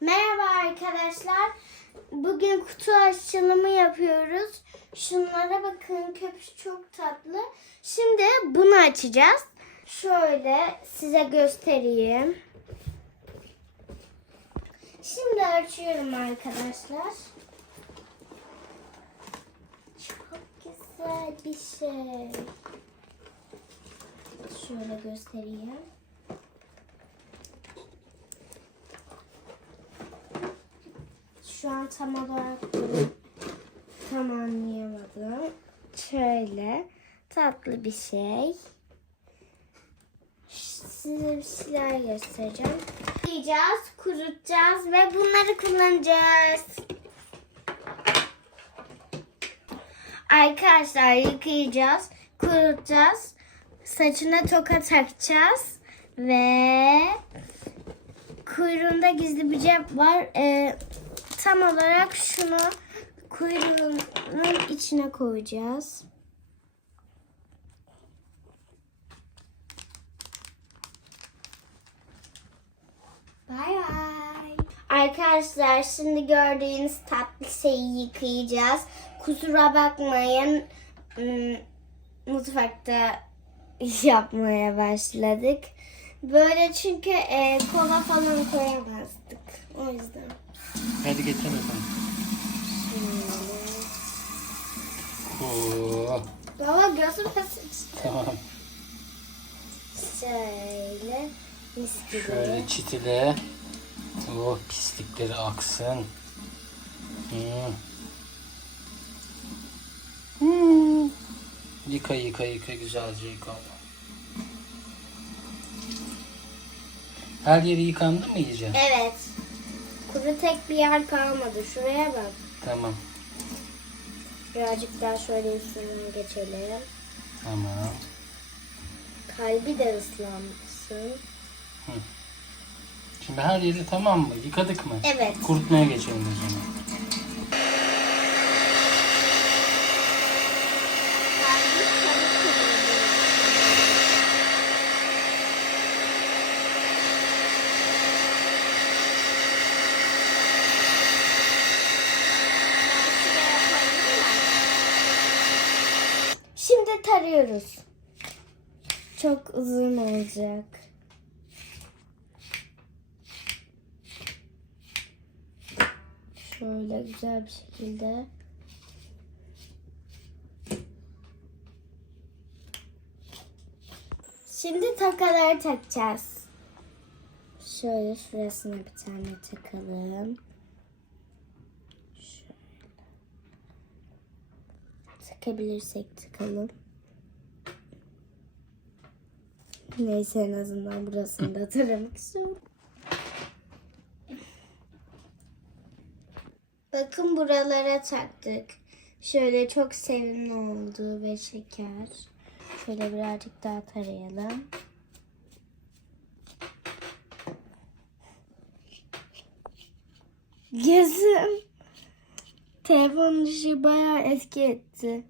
Merhaba arkadaşlar. Bugün kutu açılımı yapıyoruz. Şunlara bakın köpüş çok tatlı. Şimdi bunu açacağız. Şöyle size göstereyim. Şimdi açıyorum arkadaşlar. Çok güzel bir şey. Şöyle göstereyim. Şu an tam olarak tam anlayamadım. Şöyle tatlı bir şey. Size bir şeyler göstereceğim. Yiyeceğiz, kurutacağız ve bunları kullanacağız. Arkadaşlar yıkayacağız, kurutacağız. Saçına toka takacağız ve kuyruğunda gizli bir cep var. Ee, tam olarak şunu kuyruğunun içine koyacağız. Bay bay. Arkadaşlar şimdi gördüğünüz tatlı şeyi yıkayacağız. Kusura bakmayın. Hmm, Mutfakta yapmaya başladık. Böyle çünkü e, kola falan koyamazdık. O yüzden. Hadi getir bakalım. Oo, Baba gözüm tamam. Şöyle mis gibi. Şöyle çitile. Oh pislikleri aksın. Hmm. Hmm. Yıka yıka yıka güzelce yıka. Her yeri yıkandı mı iyice? Evet. Kuru tek bir yer kalmadı. Şuraya bak. Tamam. Birazcık daha şöyle üstünden geçelim. Tamam. Kalbi de ıslansın. Şimdi her yeri tamam mı? Yıkadık mı? Evet. Kurutmaya geçelim o zaman. Kalbi sarı kırmızı. Ben şuraya koyayım mı? Şimdi tarıyoruz. Çok uzun olacak. Şöyle güzel bir şekilde. Şimdi takalar takacağız. Şöyle şurasına bir tane takalım. Takabilirsek takalım. Neyse en azından burasını da taramak. Bakın buralara taktık. Şöyle çok sevimli oldu ve şeker. Şöyle birazcık daha tarayalım. Gözüm. Telefon ışığı bayağı etki etti.